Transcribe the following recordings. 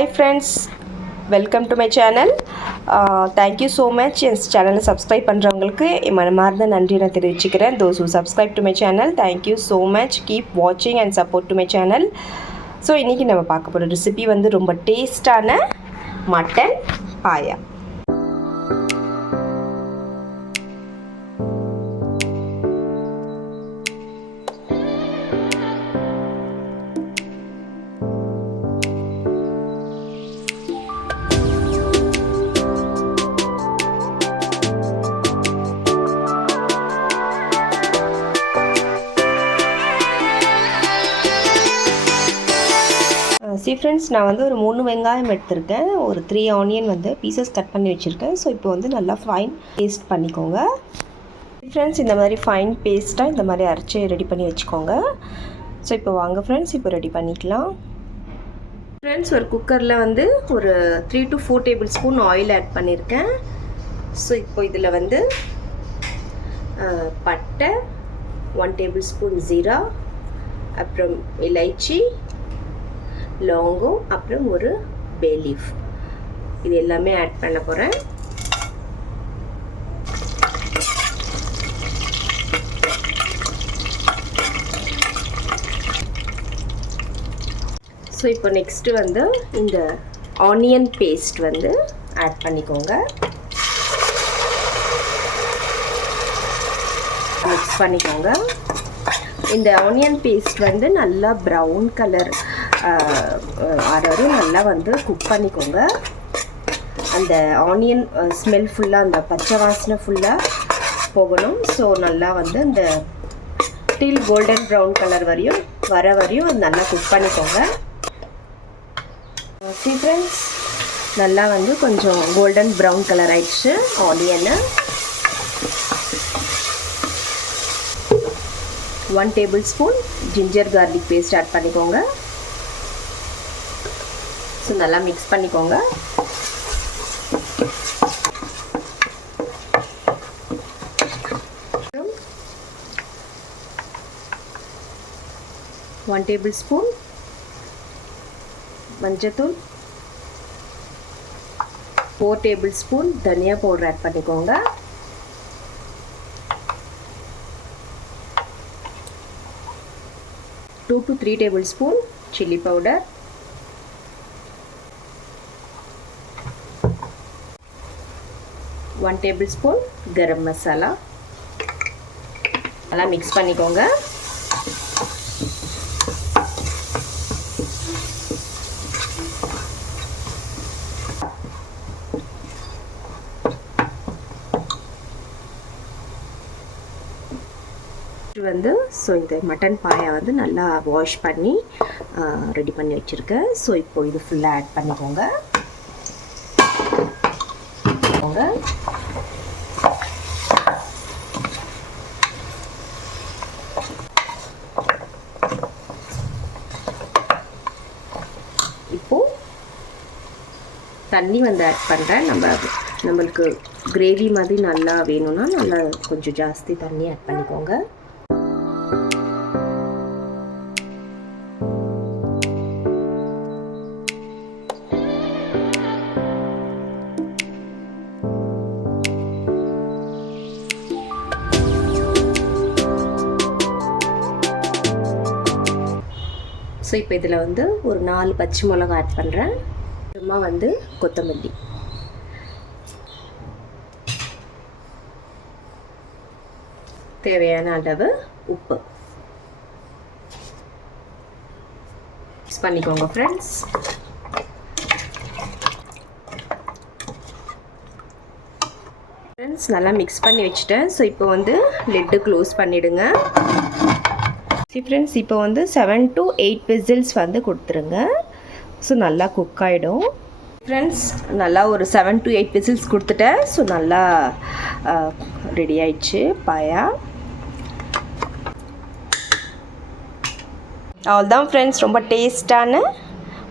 Hi friends, welcome to my channel. Thank you so much. என் சேனலை subscribe பண்ணுறவங்களுக்கு மனமார்ந்த நன்றி நான் தெரிவிச்சுக்கிறேன். Those who subscribe to my channel, thank you so much. Keep watching and support to my channel. So இன்றைக்கி நம்ம பார்க்க போகிற ரெசிபி வந்து ரொம்ப டேஸ்டான மட்டன் பாயா. சி ஃப்ரெண்ட்ஸ், நான் வந்து ஒரு 3 வெங்காயம் எடுத்திருக்கேன். ஒரு 3 ஆனியன் வந்து பீசஸ் கட் பண்ணி வச்சுருக்கேன். ஸோ இப்போ வந்து நல்லா ஃபைன் பேஸ்ட் பண்ணிக்கோங்க ஃப்ரெண்ட்ஸ். இந்த மாதிரி ஃபைன் பேஸ்ட்டாக இந்த மாதிரி அரைச்சி ரெடி பண்ணி வச்சுக்கோங்க. ஸோ இப்போ வாங்க ஃப்ரெண்ட்ஸ், இப்போ ரெடி பண்ணிக்கலாம். ஃப்ரெண்ட்ஸ், ஒரு குக்கரில் வந்து ஒரு 3 to 4 tablespoon oil add பண்ணியிருக்கேன். ஸோ இப்போ இதில் வந்து பட்டை, 1 டேபிள் ஸ்பூன் ஜீரா, அப்புறம் இலைச்சி, லவங்கம், அப்புறம் ஒரு பே லீஃப், இது எல்லாமே ஆட் பண்ண போகிறேன். ஸோ இப்போ நெக்ஸ்ட்டு வந்து இந்த ஆனியன் பேஸ்ட் வந்து ஆட் பண்ணிக்கோங்க. மிக்ஸ் பண்ணிக்கோங்க. இந்த ஆனியன் பேஸ்ட் வந்து நல்லா ப்ரௌன் கலர் அதாவது நல்லா வந்து குக் பண்ணிக்கோங்க. அந்த ஆனியன் ஸ்மெல் ஃபுல்லாக, அந்த பச்சை வாசனை ஃபுல்லாக போகணும். ஸோ நல்லா வந்து இந்த டில் கோல்டன் ப்ரௌன் கலர் வர வரையும் நல்லா குக் பண்ணிக்கோங்க. சி ஃப்ரெண்ட்ஸ், நல்லா வந்து கொஞ்சம் கோல்டன் ப்ரௌன் கலர் ஆயிடுச்சு onion. 1 tablespoon ginger garlic paste add பண்ணிக்கோங்க. ஸோ நல்லா மிக்ஸ் பண்ணிக்கோங்க. ஒன் டேபிள் ஸ்பூன் மஞ்சத்தூள், 4 டேபிள் ஸ்பூன் தனியா பவுடர் ஆட் பண்ணிக்கோங்க. Two to 3 tablespoon chilli powder, 1 tablespoon garam masala. நல்லா மிக்ஸ் பண்ணிக்கோங்க. வந்து ஸோ இந்த மட்டன் பாயா வந்து நல்லா வாஷ் பண்ணி ரெடி பண்ணி வச்சுருக்கேன். ஸோ இப்போ இது ஃபுல்லாக ஆட் பண்ணிக்கோங்க. இப்போது தண்ணி வந்து ஆட் பண்ணுறேன். நம்மளுக்கு கிரேவி மாதிரி நல்லா வேணும்னா நல்லா கொஞ்சம் ஜாஸ்தி தண்ணி ஆட் பண்ணிக்கோங்க. ஸோ இப்போ இதில் வந்து ஒரு 4 பச்சை மிளகா ஆட் பண்ணுறேன். அப்புறமா வந்து கொத்தமல்லி, தேவையான அளவு உப்பு மிக்ஸ் பண்ணிக்கோங்க ஃப்ரெண்ட்ஸ். நல்லா மிக்ஸ் பண்ணி வச்சுட்டேன். ஸோ இப்போ வந்து லிட்டு க்ளோஸ் பண்ணிவிடுங்க. ஃப்ரெண்ட்ஸ், இப்போ வந்து 7 to 8 விசில்ஸ் வந்து கொடுத்துருங்க. ஸோ நல்லா குக் ஆகிடும் ஃப்ரெண்ட்ஸ். நல்லா ஒரு 7 to 8 விசில்ஸ் கொடுத்துட்டேன். ஸோ நல்லா ரெடி ஆயிடுச்சு பாயா. அவ்வளோதான் ஃப்ரெண்ட்ஸ், ரொம்ப டேஸ்டான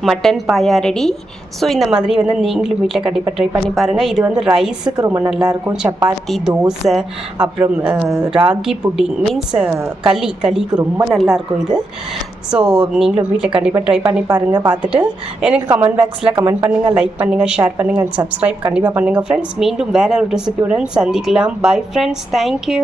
மட்டன் பாயா ரெடி. ஸோ இந்த மாதிரி வந்து நீங்களும் வீட்டில் கண்டிப்பாக ட்ரை பண்ணி பாருங்கள். இது வந்து ரைஸுக்கு ரொம்ப நல்லாயிருக்கும், சப்பாத்தி, தோசை, அப்புறம் ராகி புட்டிங் மீன்ஸ் களிக்கு ரொம்ப நல்லாயிருக்கும் இது. ஸோ நீங்களும் வீட்டில் கண்டிப்பாக ட்ரை பண்ணி பாருங்கள். பார்த்துட்டு எனக்கு கமெண்ட் பாக்ஸில் கமெண்ட் பண்ணுங்கள், லைக் பண்ணுங்கள், ஷேர் பண்ணுங்கள் அண்ட் சப்ஸ்கிரைப் கண்டிப்பாக பண்ணுங்கள் ஃப்ரெண்ட்ஸ். மீண்டும் வேறு ஒரு ரெசிபியுடன் சந்திக்கலாம். Bye friends, thank you.